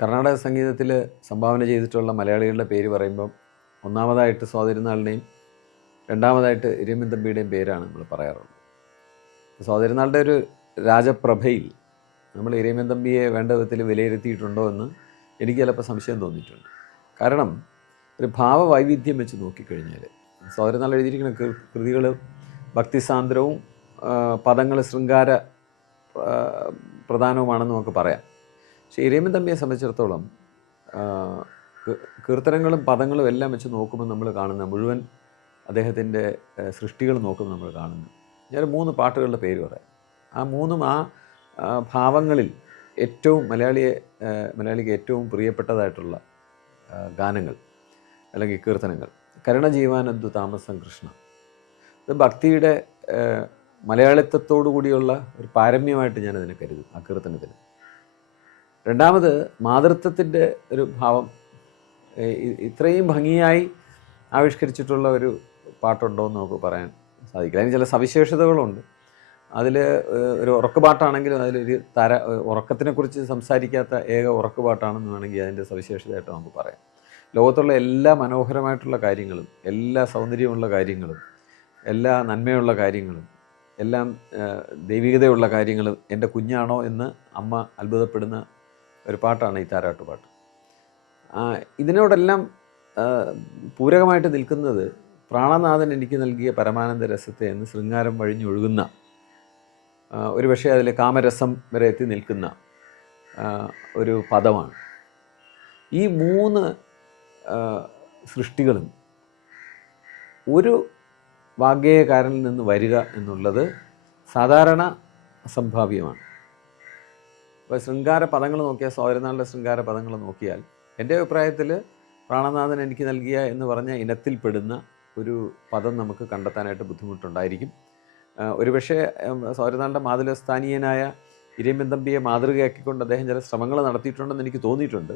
കർണാടക സംഗീതത്തിൽ സംഭാവന ചെയ്തിട്ടുള്ള മലയാളികളുടെ പേര് പറയുമ്പം ഒന്നാമതായിട്ട് സ്വാതിരുന്നാളിനെയും രണ്ടാമതായിട്ട് ഇരുമിൻ തമ്പിയുടെയും പേരാണ് നമ്മൾ പറയാറുള്ളത്. സ്വാതിരുന്നാളുടെ ഒരു രാജപ്രഭയിൽ നമ്മൾ ഇരമ്യൻ തമ്പിയെ വേണ്ട വിധത്തിൽ വിലയിരുത്തിയിട്ടുണ്ടോ എന്ന് എനിക്ക് ചിലപ്പോൾ സംശയം തോന്നിയിട്ടുണ്ട്. കാരണം ഒരു ഭാവവൈവിധ്യം വെച്ച് നോക്കിക്കഴിഞ്ഞാൽ സ്വാതിരുന്നാൾ എഴുതിയിരിക്കുന്ന കൃതികൾ ഭക്തിസാന്ദ്രവും പദങ്ങൾ ശൃംഗാര പ്രധാനവുമാണെന്ന് നമുക്ക് പറയാം. പക്ഷേ ഇരേമൻ തമ്പിയെ സംബന്ധിച്ചിടത്തോളം കീർത്തനങ്ങളും പദങ്ങളും എല്ലാം വെച്ച് നോക്കുമ്പോൾ നമ്മൾ കാണുന്ന മുഴുവൻ അദ്ദേഹത്തിന്റെ സൃഷ്ടികൾ നോക്കുമ്പോൾ നമ്മൾ കാണുന്നു. ഞാൻ മൂന്ന് പാട്ടുകളുടെ പേര് പറയാം. ആ മൂന്നും ആ ഭാവങ്ങളിൽ ഏറ്റവും മലയാളിയെ മലയാളിക്ക് ഏറ്റവും പ്രിയപ്പെട്ടതായിട്ടുള്ള ഗാനങ്ങൾ അല്ലെങ്കിൽ കീർത്തനങ്ങൾ. കരണജീവാനന്ദു താമസം കൃഷ്ണ. ഇത് ഭക്തിയുടെ മലയാളിത്വത്തോടു കൂടിയുള്ള ഒരു പാരമ്യമായിട്ട് ഞാനതിനെ കരുതും ആ കീർത്തനത്തിന്. രണ്ടാമത് മാതൃത്വത്തിന്റെ ഒരു ഭാവം. ഇത്രയും ഭംഗിയായി ആവിഷ്കരിച്ചിട്ടുള്ള ഒരു പാട്ടുണ്ടോ എന്ന് നമുക്ക് പറയാൻ സാധിക്കില്ല. അതിന് ചില സവിശേഷതകളുണ്ട്. അതിൽ ഒരു ഉറക്കുപാട്ടാണെങ്കിലും അതിലൊരു തര ഉറക്കത്തിനെക്കുറിച്ച് സംസാരിക്കാത്ത ഏക ഉറക്കുപാട്ടാണെന്ന് വേണമെങ്കിൽ അതിന്റെ സവിശേഷതയായിട്ട് നമുക്ക് പറയാം. ലോകത്തുള്ള എല്ലാ മനോഹരമായിട്ടുള്ള കാര്യങ്ങളും എല്ലാ സൗന്ദര്യമുള്ള കാര്യങ്ങളും എല്ലാ നന്മയുള്ള കാര്യങ്ങളും എല്ലാം ദൈവികതയുള്ള കാര്യങ്ങളും എന്റെ കുഞ്ഞാണോ എന്ന് അമ്മ അത്ഭുതപ്പെടുന്ന ഒരു പാട്ടാണ് ഈ താരാട്ട് പാട്ട്. ഇതിനോടെല്ലാം പൂരകമായിട്ട് നിൽക്കുന്നത് പ്രാണനാഥൻ എനിക്ക് നൽകിയ പരമാനന്ദ രസത്തെ എന്ന് ശൃംഗാരം വഴിഞ്ഞൊഴുകുന്ന ഒരുപക്ഷെ ഒരു പക്ഷേ അതിൽ കാമരസം വരെ എത്തി നിൽക്കുന്ന ഒരു പദമാണ്. ഈ മൂന്ന് സൃഷ്ടികളും ഒരു വാഗ്ഗേയകാരനിൽ നിന്ന് വരിക എന്നുള്ളത് സാധാരണ അസംഭാവ്യമാണ്. ഇപ്പോൾ ശൃംഗാര പദങ്ങൾ നോക്കിയാൽ സൗരനാളിന്റെ ശൃംഗാര പദങ്ങൾ നോക്കിയാൽ എന്റെ അഭിപ്രായത്തിൽ പ്രാണനാഥൻ എനിക്ക് നൽകിയ എന്ന് പറഞ്ഞ ഇനത്തിൽപ്പെടുന്ന ഒരു പദം നമുക്ക് കണ്ടെത്താനായിട്ട് ബുദ്ധിമുട്ടുണ്ടായിരിക്കും. ഒരുപക്ഷേ സൗരനാളിന്റെ മാതുലസ്ഥാനീയനായ ഇരമ്യൻ തമ്പിയെ മാതൃകയാക്കിക്കൊണ്ട് അദ്ദേഹം ചില ശ്രമങ്ങൾ നടത്തിയിട്ടുണ്ടെന്ന് എനിക്ക് തോന്നിയിട്ടുണ്ട്.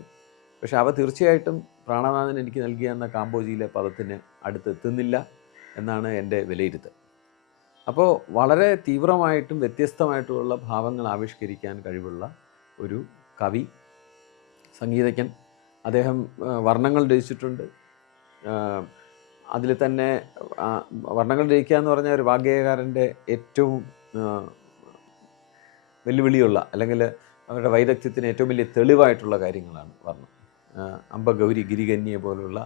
പക്ഷേ അവ തീർച്ചയായിട്ടും പ്രാണനാഥൻ എനിക്ക് നൽകിയ എന്ന കാമ്പോജിയിലെ പദത്തിന് അടുത്തെത്തുന്നില്ല എന്നാണ് എന്റെ വിലയിരുത്തൽ. അപ്പോൾ വളരെ തീവ്രമായിട്ടും വ്യത്യസ്തമായിട്ടുള്ള ഭാവങ്ങൾ ആവിഷ്കരിക്കാൻ കഴിവുള്ള ഒരു കവി സംഗീതജ്ഞൻ. അദ്ദേഹം വർണങ്ങൾ രചിച്ചിട്ടുണ്ട്. അതിൽ തന്നെ വർണങ്ങൾ രചിക്കുക എന്ന് പറഞ്ഞാൽ ഒരു വാഗ്ഗേയകാരന്റെ ഏറ്റവും വെല്ലുവിളിയുള്ള അല്ലെങ്കിൽ അവരുടെ വൈദഗ്ധ്യത്തിന് ഏറ്റവും വലിയ തെളിവായിട്ടുള്ള കാര്യങ്ങളാണ് വർണം. അംബഗൗരി ഗിരികന്യെ പോലുള്ള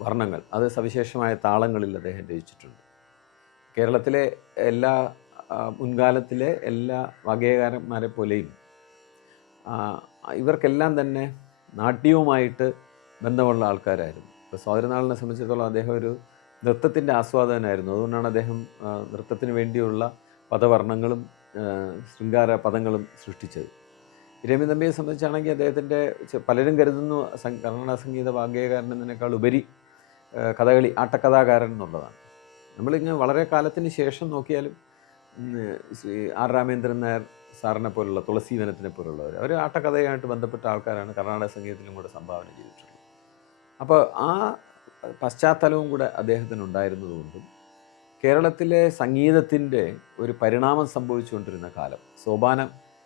വർണങ്ങൾ. അത് സവിശേഷമായ താളങ്ങളിൽ അദ്ദേഹം രചിച്ചിട്ടുണ്ട്. കേരളത്തിലെ എല്ലാ മുൻകാലത്തിലെ എല്ലാ വകയകാരന്മാരെ പോലെയും ഇവർക്കെല്ലാം തന്നെ നാട്യവുമായിട്ട് ബന്ധമുള്ള ആൾക്കാരായിരുന്നു. ഇപ്പോൾ സ്വാതന്ത്ര്യനാളിനെ സംബന്ധിച്ചിടത്തോളം അദ്ദേഹം ഒരു നൃത്തത്തിന്റെ ആസ്വാദകനായിരുന്നു. അതുകൊണ്ടാണ് അദ്ദേഹം നൃത്തത്തിന് വേണ്ടിയുള്ള പദവർണങ്ങളും ശൃംഗാര പദങ്ങളും സൃഷ്ടിച്ചത്. രമി തമ്പിയെ സംബന്ധിച്ചാണെങ്കിൽ അദ്ദേഹത്തിന്റെ പലരും കരുതുന്നു കർണാടക സംഗീത വാഗ്ഗേയകാരൻ എന്നതിനേക്കാൾ ഉപരി കഥകളി ആട്ടക്കഥാകാരൻ എന്നുള്ളതാണ്. നമ്മളിങ്ങനെ വളരെ കാലത്തിന് ശേഷം നോക്കിയാലും ശ്രീ ആർ രാമേന്ദ്രൻ നായർ സാറിനെ പോലുള്ള തുളസീവനത്തിനെ പോലുള്ളവർ അവർ ആട്ടക്കഥയായിട്ട് ബന്ധപ്പെട്ട ആൾക്കാരാണ് കർണാടക സംഗീതത്തിലും കൂടെ സംഭാവന ചെയ്തിട്ടുള്ളത്. അപ്പോൾ ആ പശ്ചാത്തലവും കൂടെ അദ്ദേഹത്തിന് ഉണ്ടായിരുന്നതുകൊണ്ടും കേരളത്തിലെ സംഗീതത്തിന്റെ ഒരു പരിണാമം സംഭവിച്ചുകൊണ്ടിരുന്ന കാലം സോപാന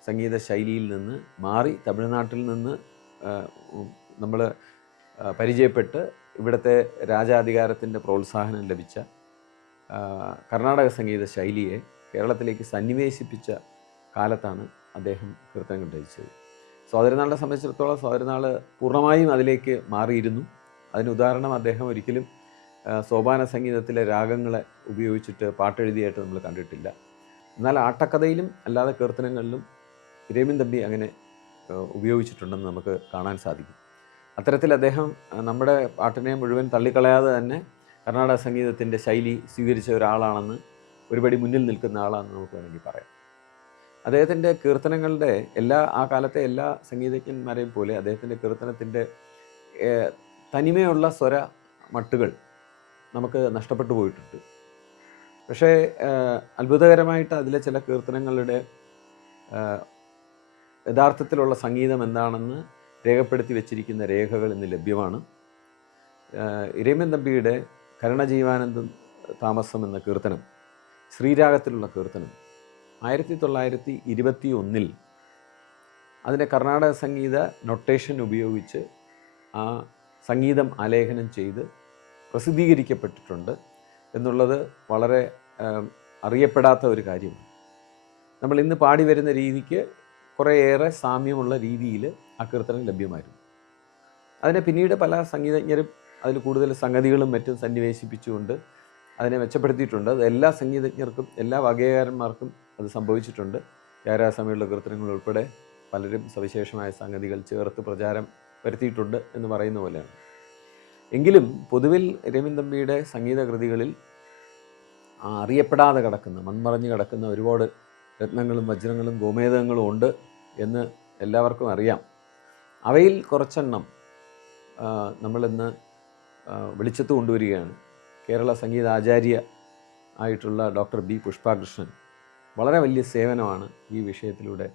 സംഗീത ശൈലിയിൽ നിന്ന് മാറി തമിഴ്നാട്ടിൽ നിന്ന് നമ്മൾ പരിചയപ്പെട്ട് ഇവിടുത്തെ രാജാധികാരത്തിന്റെ പ്രോത്സാഹനം ലഭിച്ച കർണാടക സംഗീത ശൈലിയെ കേരളത്തിലേക്ക് സന്നിവേശിപ്പിച്ച കാലത്താണ് അദ്ദേഹം കീർത്തനങ്ങൾ രചിച്ചത്. സ്വാതന്ത്ര്യനാളിനെ സംബന്ധിച്ചിടത്തോളം സ്വാതന്ത്ര്യനാൾ പൂർണമായും അതിലേക്ക് മാറിയിരുന്നു. അതിന് ഉദാഹരണം അദ്ദേഹം ഒരിക്കലും സോപാന സംഗീതത്തിലെ രാഗങ്ങളെ ഉപയോഗിച്ചിട്ട് പാട്ടെഴുതിയായിട്ട് നമ്മൾ കണ്ടിട്ടില്ല. എന്നാൽ ആട്ടക്കഥയിലും അല്ലാതെ കീർത്തനങ്ങളിലും രമീൻ തമ്പി അങ്ങനെ ഉപയോഗിച്ചിട്ടുണ്ടെന്ന് നമുക്ക് കാണാൻ സാധിക്കും. അത്തരത്തിൽ അദ്ദേഹം നമ്മുടെ പാട്ടിനെ മുഴുവൻ തള്ളിക്കളയാതെ തന്നെ കർണാടക സംഗീതത്തിന്റെ ശൈലി സ്വീകരിച്ച ഒരാളാണെന്ന് ഒരുപടി മുന്നിൽ നിൽക്കുന്ന ആളാണെന്ന് നമുക്ക് വേണമെങ്കിൽ പറയാം. അദ്ദേഹത്തിന്റെ കീർത്തനങ്ങളുടെ എല്ലാ ആ കാലത്തെ എല്ലാ സംഗീതജ്ഞന്മാരെയും പോലെ അദ്ദേഹത്തിന്റെ കീർത്തനത്തിന്റെ തനിമയുള്ള സ്വര മട്ടുകൾ നമുക്ക് നഷ്ടപ്പെട്ടു പോയിട്ടുണ്ട്. പക്ഷേ അത്ഭുതകരമായിട്ട് അതിലെ ചില കീർത്തനങ്ങളുടെ യഥാർത്ഥത്തിലുള്ള സംഗീതം എന്താണെന്ന് രേഖപ്പെടുത്തി വെച്ചിരിക്കുന്ന രേഖകൾ ഇന്ന് ലഭ്യമാണ്. ഇരേമൻ തമ്പിയുടെ കരുണജീവാനന്ദം താമസം എന്ന കീർത്തനം ശ്രീരാഗത്തിലുള്ള കീർത്തനം ആയിരത്തി തൊള്ളായിരത്തി ഇരുപത്തി ഒന്നിൽ അതിന്റെ കർണാടക സംഗീത നൊട്ടേഷൻ ഉപയോഗിച്ച് ആ സംഗീതം ആലേഖനം ചെയ്ത് പ്രസിദ്ധീകരിക്കപ്പെട്ടിട്ടുണ്ട് എന്നുള്ളത് വളരെ അറിയപ്പെടാത്ത ഒരു കാര്യമാണ്. നമ്മൾ ഇന്ന് പാടി വരുന്ന രീതിക്ക് കുറേയേറെ സാമ്യമുള്ള രീതിയിൽ ആ കീർത്തനം ലഭ്യമായിരുന്നു. അതിനെ പിന്നീട് പല സംഗീതജ്ഞരും അതിൽ കൂടുതൽ സംഗതികളും മറ്റും സന്നിവേശിപ്പിച്ചുകൊണ്ട് അതിനെ മെച്ചപ്പെടുത്തിയിട്ടുണ്ട്. അത് എല്ലാ സംഗീതജ്ഞർക്കും എല്ലാ വകയകാരന്മാർക്കും അത് സംഭവിച്ചിട്ടുണ്ട്. യാരാസ്വാമിയുടെ കീർത്തനങ്ങൾ ഉൾപ്പെടെ പലരും സവിശേഷമായ സംഗതികൾ ചേർത്ത് പ്രചാരം വരുത്തിയിട്ടുണ്ട് എന്ന് പറയുന്ന പോലെയാണ്. എങ്കിലും പൊതുവിൽ രവീന്ദ്രൻ തമ്പിയുടെ സംഗീത കൃതികളിൽ അറിയപ്പെടാതെ കിടക്കുന്ന മൺമറഞ്ഞ് കിടക്കുന്ന ഒരുപാട് രത്നങ്ങളും വജ്രങ്ങളും ഗോമേതകങ്ങളും ഉണ്ട് എന്ന് എല്ലാവർക്കും അറിയാം. അവയിൽ കുറച്ചെണ്ണം നമ്മളിന്ന് വെളിച്ചത്ത് കൊണ്ടുവരികയാണ്. കേരള സംഗീത ആചാര്യ ആയിട്ടുള്ള ഡോക്ടർ ബി പുഷ്പാകൃഷ്ണൻ വളരെ വലിയ സേവനമാണ് ഈ വിഷയത്തിലൂടെ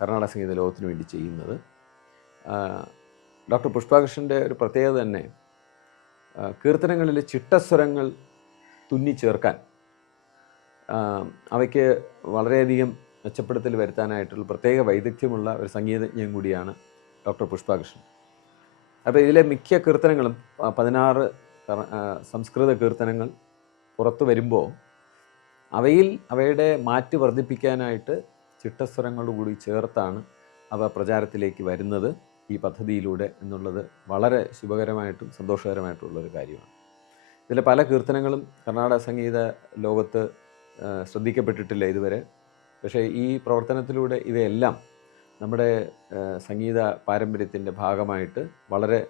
കർണാടക സംഗീത ലോകത്തിന് വേണ്ടി ചെയ്യുന്നത്. ഡോക്ടർ പുഷ്പാകൃഷ്ണന്റെ ഒരു പ്രത്യേകത തന്നെ കീർത്തനങ്ങളിലെ ചിട്ടസ്വരങ്ങൾ തുന്നിച്ചേർക്കാൻ അവയ്ക്ക് വളരെയധികം മെച്ചപ്പെടുത്തൽ വരുത്താനായിട്ടുള്ള പ്രത്യേക വൈദഗ്ധ്യമുള്ള ഒരു സംഗീതജ്ഞൻ കൂടിയാണ് ഡോക്ടർ പുഷ്പാകൃഷ്ണൻ. അപ്പോൾ ഇതിലെ മിക്ക കീർത്തനങ്ങളും പതിനാറ് സംസ്കൃത കീർത്തനങ്ങൾ പുറത്തു വരുമ്പോൾ അവയിൽ അവയുടെ മാറ്റ് വർദ്ധിപ്പിക്കാനായിട്ട് ചിട്ടസ്വരങ്ങളോടുകൂടി ചേർത്താണ് അവ പ്രചാരത്തിലേക്ക് വരുന്നത് ഈ പദ്ധതിയിലൂടെ എന്നുള്ളത് വളരെ ശുഭകരമായിട്ടും സന്തോഷകരമായിട്ടുള്ളൊരു കാര്യമാണ്. ഇതിലെ പല കീർത്തനങ്ങളും കർണാടക സംഗീത ലോകത്ത് ശ്രദ്ധിക്കപ്പെട്ടിട്ടില്ല ഇതുവരെ. പക്ഷേ ഈ പ്രവർത്തനത്തിലൂടെ ഇവയെല്ലാം നമ്മുടെ സംഗീത പാരമ്പര്യത്തിന്റെ ഭാഗമായിട്ട് വളരെ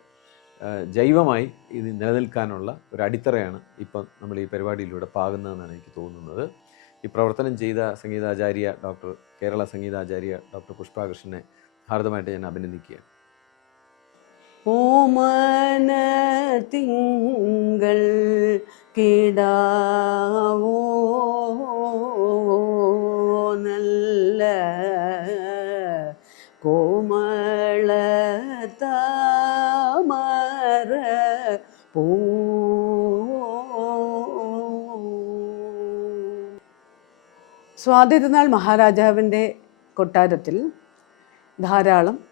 ജൈവമായി ഇത് നിലനിൽക്കാനുള്ള ഒരു അടിത്തറയാണ് ഇപ്പം നമ്മൾ ഈ പരിപാടിയിലൂടെ പാകുന്നതെന്നാണ് എനിക്ക് തോന്നുന്നത്. ഈ പ്രവർത്തനം ചെയ്ത സംഗീതാചാര്യ ഡോക്ടർ കേരള സംഗീതാചാര്യ ഡോക്ടർ പുഷ്പാകൃഷ്ണനെ ഹാർദമായിട്ട് ഞാൻ അഭിനന്ദിക്കുകയാണ്. ഓമന തിങ്കൾ കിടാവോ നല്ല കോമള താമര പൂ സ്വാതിരുന്നാൾ മഹാരാജാവിന്റെ കൊട്ടാരത്തിൽ ധാരാളം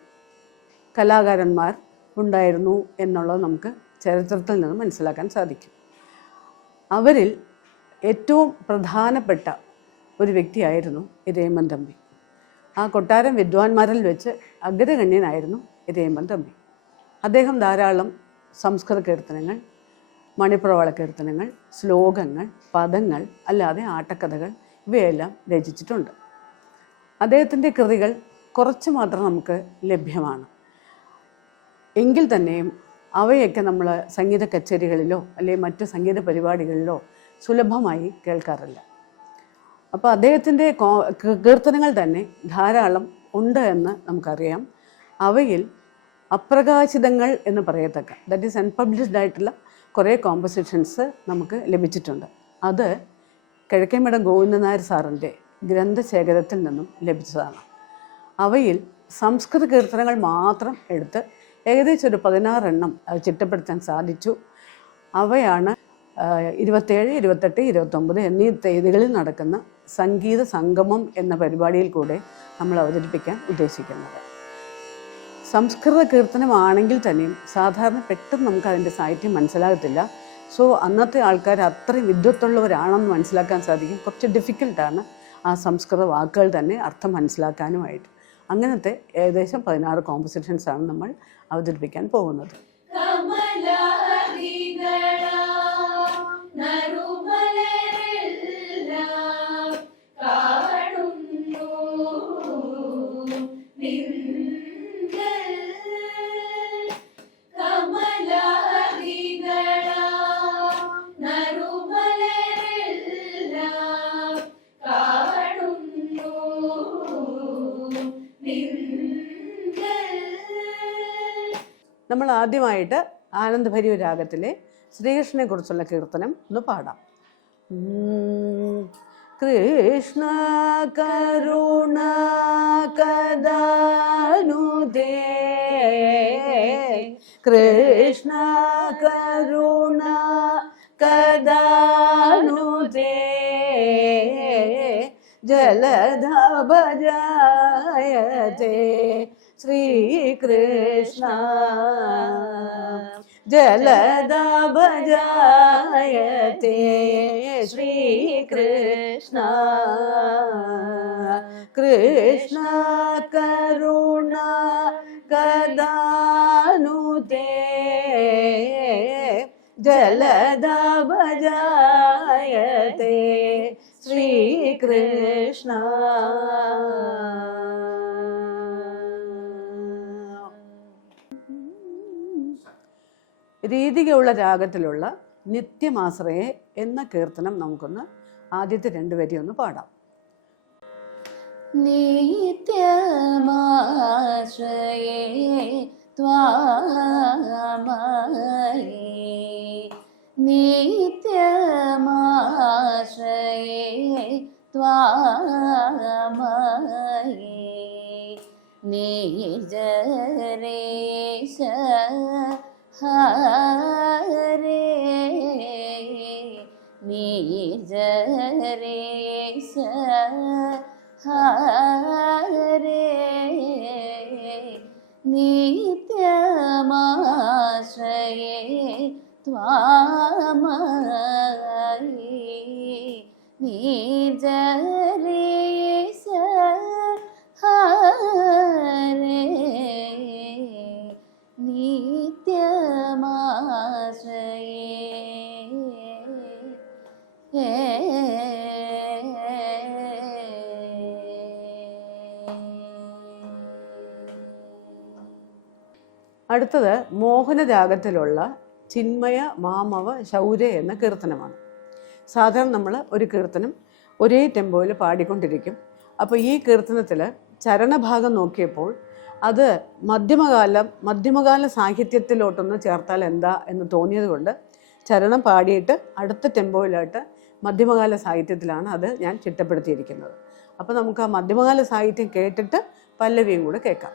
കലാകാരന്മാർ ഉണ്ടായിരുന്നു എന്നുള്ളത് നമുക്ക് ചരിത്രത്തിൽ നിന്ന് മനസ്സിലാക്കാൻ സാധിക്കും. അവരിൽ ഏറ്റവും പ്രധാനപ്പെട്ട ഒരു വ്യക്തിയായിരുന്നു ഇരേമൻ തമ്പി. ആ കൊട്ടാരം വിദ്വാൻമാരിൽ വെച്ച് അഗ്രഗണ്യനായിരുന്നു ഇരയമ്പൻ തമ്പി. അദ്ദേഹം ധാരാളം സംസ്കൃത കീർത്തനങ്ങൾ മണിപ്രവാള കീർത്തനങ്ങൾ ശ്ലോകങ്ങൾ പദങ്ങൾ അല്ലാതെ ആട്ടക്കഥകൾ ഇവയെല്ലാം രചിച്ചിട്ടുണ്ട്. അദ്ദേഹത്തിന്റെ കൃതികൾ കുറച്ച് മാത്രം നമുക്ക് ലഭ്യമാണ്. എങ്കിൽ തന്നെയും അവയൊക്കെ നമ്മൾ സംഗീത കച്ചേരികളിലോ അല്ലെങ്കിൽ മറ്റ് സംഗീത പരിപാടികളിലോ സുലഭമായി കേൾക്കാറില്ല. അപ്പോൾ അദ്ദേഹത്തിന്റെ കീർത്തനങ്ങൾ തന്നെ ധാരാളം ഉണ്ട് എന്ന് നമുക്കറിയാം. അവയിൽ അപ്രകാശിതങ്ങൾ എന്ന് പറയത്തക്ക ദറ്റ് ഈസ് അൺപബ്ലിഷ്ഡ് ആയിട്ടുള്ള കുറേ കോമ്പസിഷൻസ് നമുക്ക് ലഭിച്ചിട്ടുണ്ട്. അത് കിഴക്കേമഠം ഗോവിന്ദനായർ സാറിന്റെ ഗ്രന്ഥശേഖരത്തിൽ നിന്നും ലഭിച്ചതാണ്. അവയിൽ സംസ്കൃത കീർത്തനങ്ങൾ മാത്രം എടുത്ത് ഏകദേശം ഒരു പതിനാറെണ്ണം ചിട്ടപ്പെടുത്താൻ സാധിച്ചു. അവയാണ് ഇരുപത്തേഴ് ഇരുപത്തെട്ട് ഇരുപത്തൊമ്പത് എന്നീ തീയതികളിൽ നടക്കുന്ന സംഗീത സംഗമം എന്ന പരിപാടിയിൽ കൂടെ നമ്മൾ അവതരിപ്പിക്കാൻ ഉദ്ദേശിക്കുന്നത്. സംസ്കൃത കീർത്തനമാണെങ്കിൽ തന്നെയും സാധാരണ പെട്ടെന്ന് നമുക്ക് അതിന്റെ സാഹിത്യം മനസ്സിലാകത്തില്ല. സോ അന്നത്തെ ആൾക്കാർ അത്രയും വിദ്വത്തുള്ളവരാണെന്ന് മനസ്സിലാക്കാൻ സാധിക്കും. കുറച്ച് ഡിഫിക്കൽട്ടാണ് ആ സംസ്കൃത വാക്കുകൾ തന്നെ അർത്ഥം മനസ്സിലാക്കാനുമായിട്ട്. അങ്ങനത്തെ ഏകദേശം പതിനാറ് കോമ്പസിഷൻസാണ് നമ്മൾ അവതരിപ്പിക്കാൻ പോകുന്നത്. നമ്മൾ ആദ്യമായിട്ട് ആനന്ദഭരിയ രാഗത്തിലെ ശ്രീകൃഷ്ണനെക്കുറിച്ചുള്ള കീർത്തനം ഒന്ന് പാടാം. കൃഷ്ണ കരുണ കദാനുദേ കൃഷ്ണ കരുണ കദാനുദേ ജലധ ഭജായത്തെ ശ്രീകൃഷ്ണ ജലധാ ഭജായത്തെ ശ്രീകൃഷ്ണ കൃഷ്ണ കരുണ ഗദാനുതേ ജലധാ ഭജായത്തെ ശ്രീകൃഷ്ണ പ്രീതികയുള്ള രാഗത്തിലുള്ള നിത്യമാശ്രയെ എന്ന കീർത്തനം നമുക്കൊന്ന് ആദ്യത്തെ രണ്ട് വരി ഒന്ന് പാടാം. നിത്യമാശ്രയേ ത്വാമയേ നിത്യമാശ്രയേ ത്വാമയേ നിജരേശ हरे निर्जरेश हरे नित्यमाश्रये മോഹനരാഗത്തിലുള്ള ചിന്മയ മാമവ ശൗര്യ എന്ന കീർത്തനമാണ്. സാധാരണ നമ്മൾ ഒരു കീർത്തനം ഒരേ ടെമ്പോയിൽ പാടിക്കൊണ്ടിരിക്കും. അപ്പോൾ ഈ കീർത്തനത്തിൽ ചരണഭാഗം നോക്കിയപ്പോൾ അത് മധ്യമകാലം മധ്യമകാല സാഹിത്യത്തിലോട്ടൊന്ന് ചേർത്താൽ എന്താ എന്ന് തോന്നിയത് കൊണ്ട് ചരണം പാടിയിട്ട് അടുത്ത ടെമ്പോയിലായിട്ട് മധ്യമകാല സാഹിത്യത്തിലാണ് അത് ഞാൻ ചിട്ടപ്പെടുത്തിയിരിക്കുന്നത്. അപ്പോൾ നമുക്ക് ആ മധ്യമകാല സാഹിത്യം കേട്ടിട്ട് പല്ലവിയും കൂടെ കേൾക്കാം.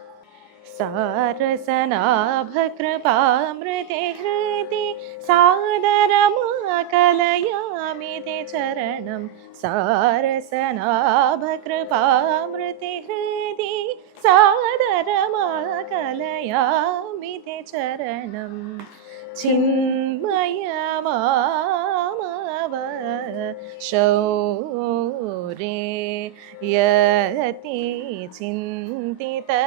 सारसनाभकृपामृते हृदि सादरमाकलयामि ते चरणं सारसनाभकृपामृते हृदि सादरमाकलयामि ते चरणं ചിന്മയമാമവ ശൗരേ യതി ചിന്തിതരൂപ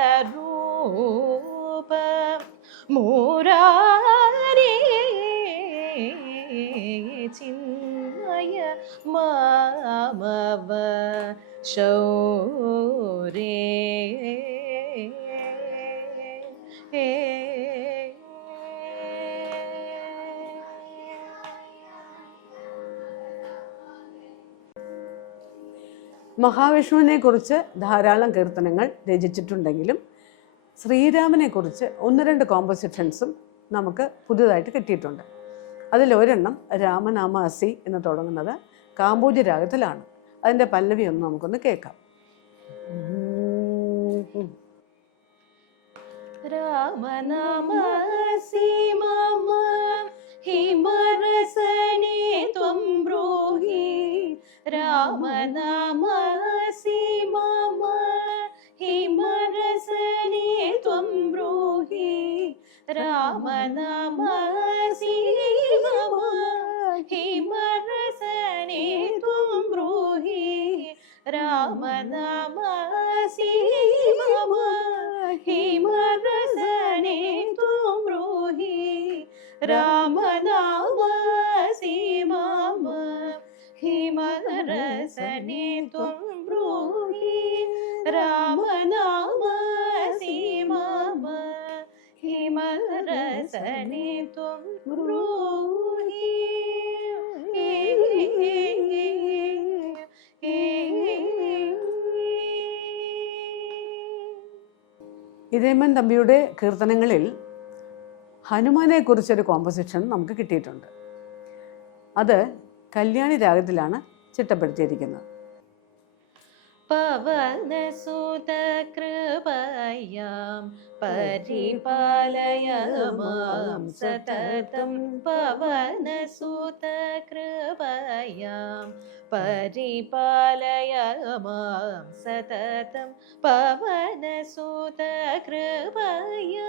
മൂരാരേ ചിന്മയ മാമവ ശൗരേ മഹാവിഷ്ണുവിനെക്കുറിച്ച് ധാരാളം കീർത്തനങ്ങൾ രചിച്ചിട്ടുണ്ടെങ്കിലും ശ്രീരാമനെക്കുറിച്ച് ഒന്ന് രണ്ട് കോമ്പോസിഷൻസും നമുക്ക് പുതിയതായിട്ട് കിട്ടിയിട്ടുണ്ട്. അതിലൊരെണ്ണം രാമനാമാസി എന്ന് തുടങ്ങുന്നത് കാമ്പൂജി രാഗത്തിലാണ്. അതിന്റെ പല്ലവി ഒന്ന് നമുക്കൊന്ന് കേൾക്കാം. രാമനാമസി മമ ത്വം ബ്രൂഹി രാമനാമ സീമമ ഹിമരസനെ ത്വം ബ്രൂഹി രാമനാമ സീമമ ഹിമരസനെ ത്വം ബ്രൂഹി രാമനാമ സീമമ ഹിമരസനെ ത്വം ബ്രൂഹി രാമനാമ സീമമ हिमरसने त्वं ब्रूहि रामनामसि मम हिमरसने त्वं ब्रूहि ഇതേമൻ തമ്പിയുടെ കീർത്തനങ്ങളിൽ ഹനുമാനെ കുറിച്ചൊരു കോമ്പോസിഷൻ നമുക്ക് കിട്ടിയിട്ടുണ്ട് അത് കല്യാണി രാഗത്തിലാണ് ചിട്ടപ്പെടുത്തിയിരിക്കുന്നത്. പവനസൂത കൃപയാം പരിപാലയ മാം സതതം പവനസൂത കൃപയാം പരിപാലയ മാം സതതം പവനസൂത കൃപയാം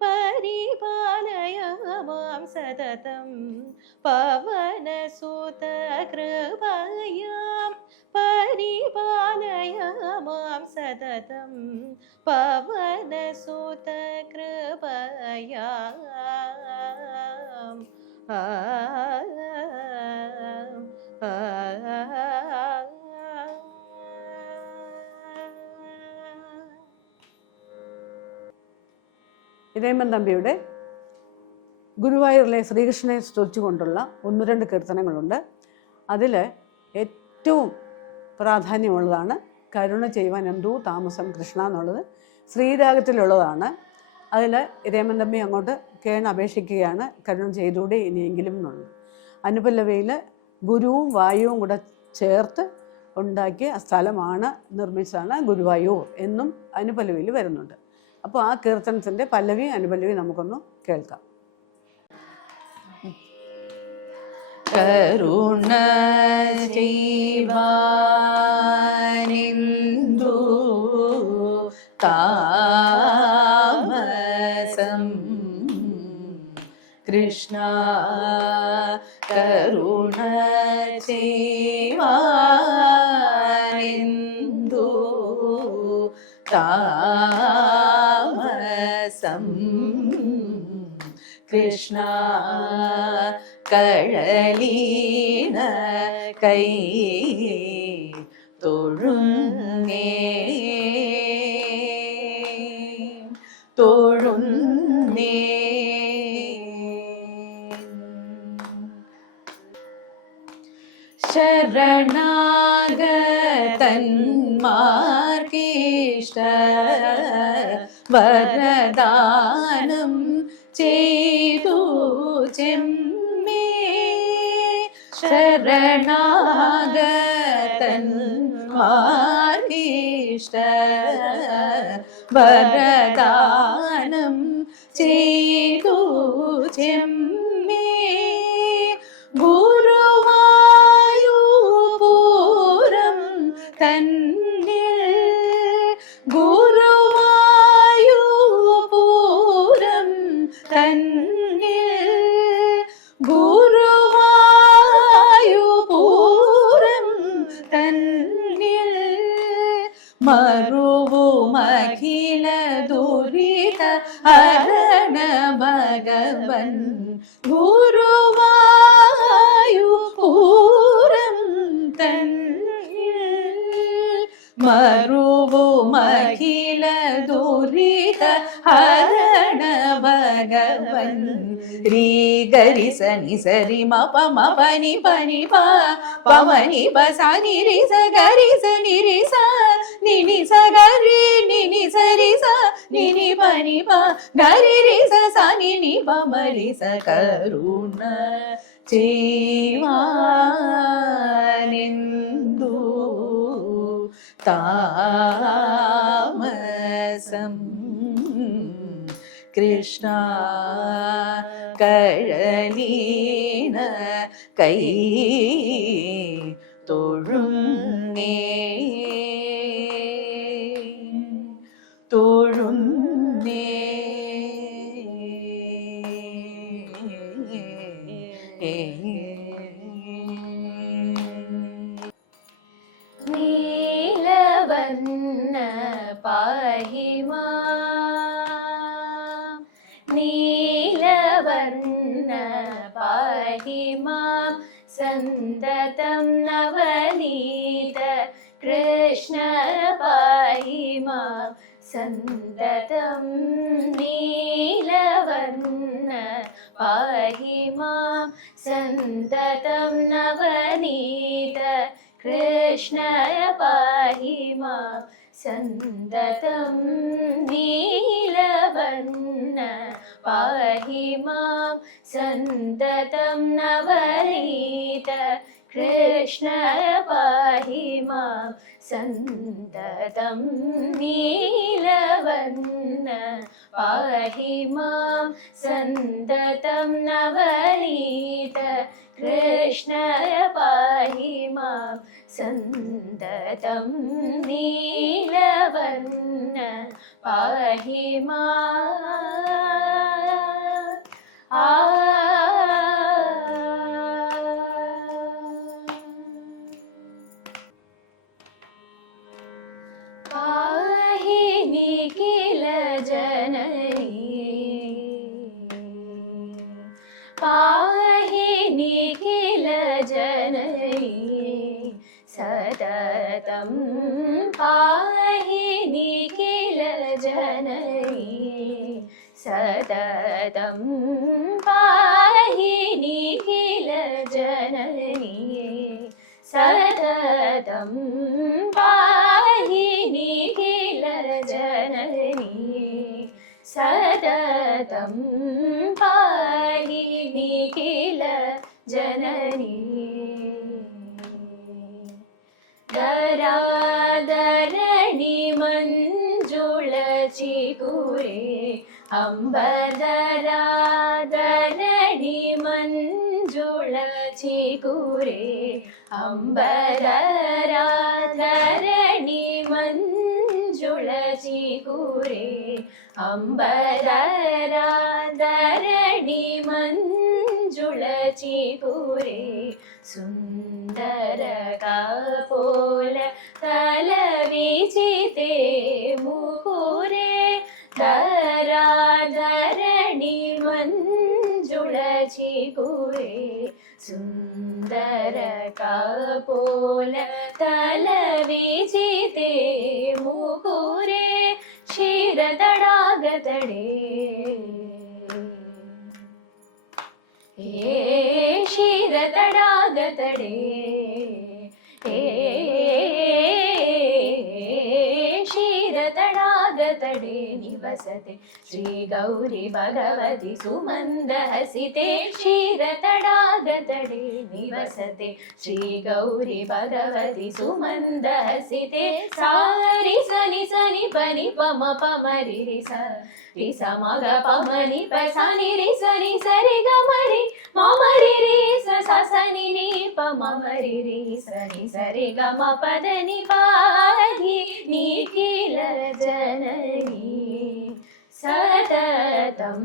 പരിപാലയ മാം സതതം പവനസുതകൃപയാം പരിപാലയ മാം സതതം പവനസുതകൃപയാം ആ ഇരേമൻ തമ്പിയുടെ ഗുരുവായൂരിലെ ശ്രീകൃഷ്ണനെ സ്തുതിച്ചുകൊണ്ടുള്ള ഒന്ന് രണ്ട് കീർത്തനങ്ങളുണ്ട്. അതിൽ ഏറ്റവും പ്രാധാന്യമുള്ളതാണ് കരുണ ചെയ്യുവാൻ എന്തോ താമസം കൃഷ്ണ എന്നുള്ളത്. ശ്രീരാഗത്തിലുള്ളതാണ്. അതിൽ ഇരേമൻ തമ്പി അങ്ങോട്ട് കേണ് അപേക്ഷിക്കുകയാണ് കരുണ ചെയ്തൂടെ ഇനിയെങ്കിലും എന്നുള്ളത്. അനുപല്ലവയിൽ ഗുരുവും വായുവും കൂടെ ചേർത്ത് ഉണ്ടാക്കിയ സ്ഥലമാണ് നിർമ്മിച്ചതാണ് ഗുരുവായൂർ എന്നും അനുപല്ലവയിൽ വരുന്നുണ്ട്. അപ്പോൾ ആ കീർത്തനത്തിന്റെ പല്ലവി അനുപല്ലവി നമുക്കൊന്ന് കേൾക്കാം. കരുണ ചെയ്വാനിന്ദു താമസം. കൃഷ്ണ കരുണ ചെയ്വാനിന്ദു താമസം കൃഷ്ണ കഴലീന കൈ തൊഴുന്നേ. തൊഴുന്നേ. ശരണാഗതന്മാർക്കിഷ്ട വരദാനം ചെയ്തു ചെമ്മേ. ശരണാഗതന്മാർക്കിഷ്ട വരദാനം ചെയ്തു ചെമ്മേ. ని సరి మ ప మ ప ని ప ని ప ప మ ని ప సా ని రి స గ రి స ని రి స ని ని స గ రి ని ని స రి స ని ని ప ని ప గ రి రి స స ని ని ప మ రి స కరుణ జీవానిందు తామసం കൃഷ്ണ കഴലീന കൈ തൊഴുന്നേ നീലവർണ പാഹി മാം സന്തതം നവനീത കൃഷ്ണ പാഹി മാം സന്തതം നീലവർണ പാഹി മാം സന്തതം നവനീത കൃഷ്ണ പാഹി മാം സന്തതം നീലവർണ पाहि मां सन्ततं नवनीत कृष्ण पाहि मां सन्ततं नीलवन्न पाहि मां सन्ततं नवनीत कृष्ण पाहि मां सन्ततं नीलवन्न पाहि मा पाहिनी कील जनै पाहिनी जन सततम् पाहिनी जन सतत पाहि किल जननी। सततं पाहि किल जननी। सततं पाहिनी जननी। दरादरणि धरी അമ്പതരാധനടി മഞ്ജുള ചികുരേ അമ്പതരാധരണി മഞ്ജുള ചികുരേ അമ്പതരാധരണി മഞ്ജുള ചികുരേ സുന്ദര കാപോല തലവിചിതേ മുഹുരേ തല മഞ്ജുളചികുരേ സുന്ദര കാപോല തലവിചിതേ മുഹുരേ ക്ഷീരതടാകതടേ ഏ ക്ഷീരതടാകതടേ ഏ ಆಗತಡೆ ನಿವಸತೆ ಶ್ರೀ ಗೌರಿ ಭಗವತಿ ಸುಮಂದ ಹಸಿತೆ ಕ್ಷೀರ ತಡಾಗತಡೆ ನಿವಸತೆ ಶ್ರೀ ಗೌರಿ ಭಗವತಿ ಸುಮಂದ ಹಸಿತೆ ಸಾರಿ ಸನಿ ಸನಿ ಪನಿ ಪಮ ಪಮರಿ ಸ రి సమగ పమని పసని రి సని సరి గమరి మమరి రి ససని ని పమరి రి సని సరి గమ పదని పాది నీ కీల జనని సతతం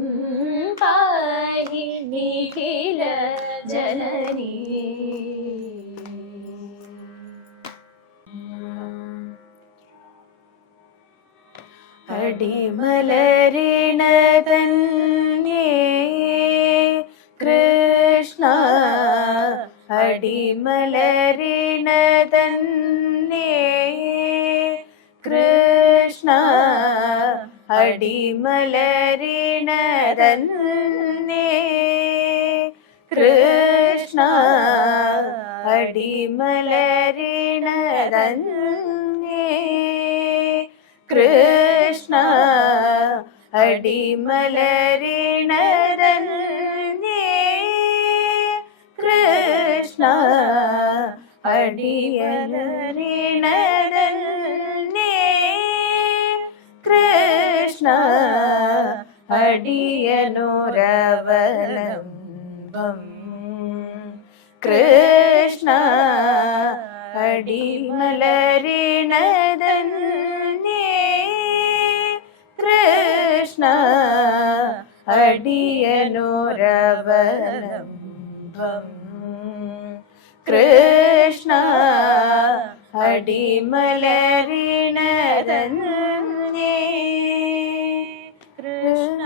അടിമലരിണതന്യേ കൃഷ്ണ അടിമലരിണതന്നേ. കൃഷ്ണ അടിമലരിണതന്നേ. കൃഷ്ണ അടിമലരിണതന്യേ അടിയലരിണതന്യേ കൃഷ്ണ അടിയനുരവലംബം. കൃഷ്ണ അടിമലരിണതന്യേ കൃഷ്ണ അടിയനുരവലംബം. കൃഷ്ണ അടിമലരിണതന്യേ കൃഷ്ണ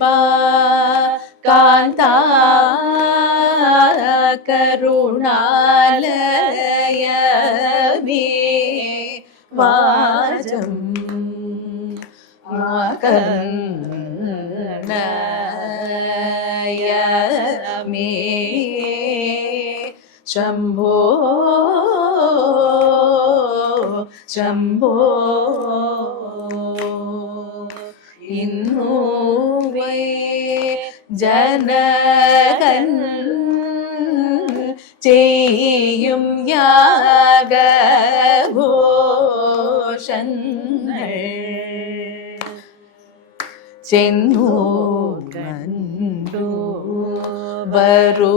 ലോകാധിപാ കരുണാലയ മേ വാചം ആകർണയ ശംഭോ ശംഭോ. ചെന്നു കണ്ടു വരുവാൻ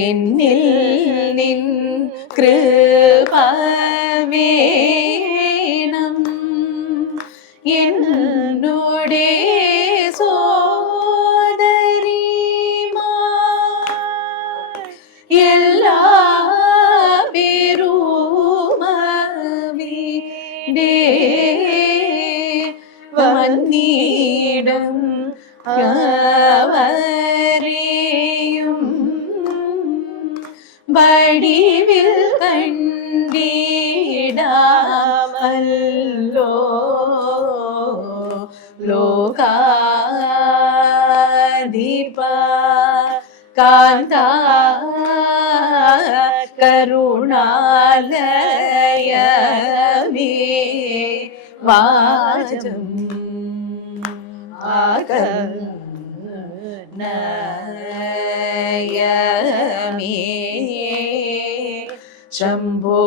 എന്നിൽ നിൻ കൃപ കരുണാലയമേ വാചം ആകനയമേ ശംഭോ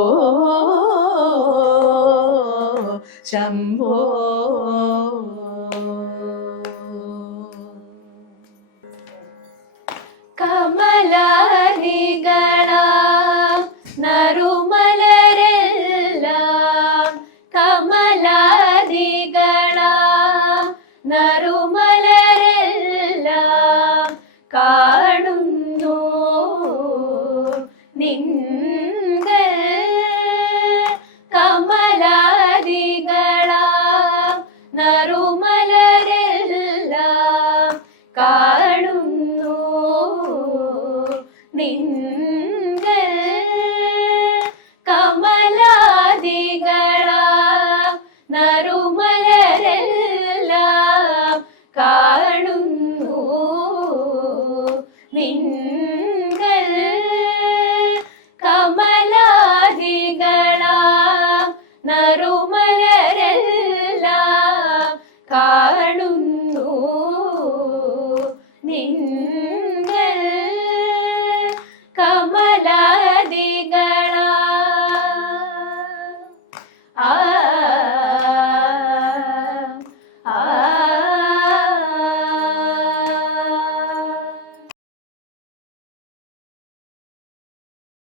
ശംഭോ.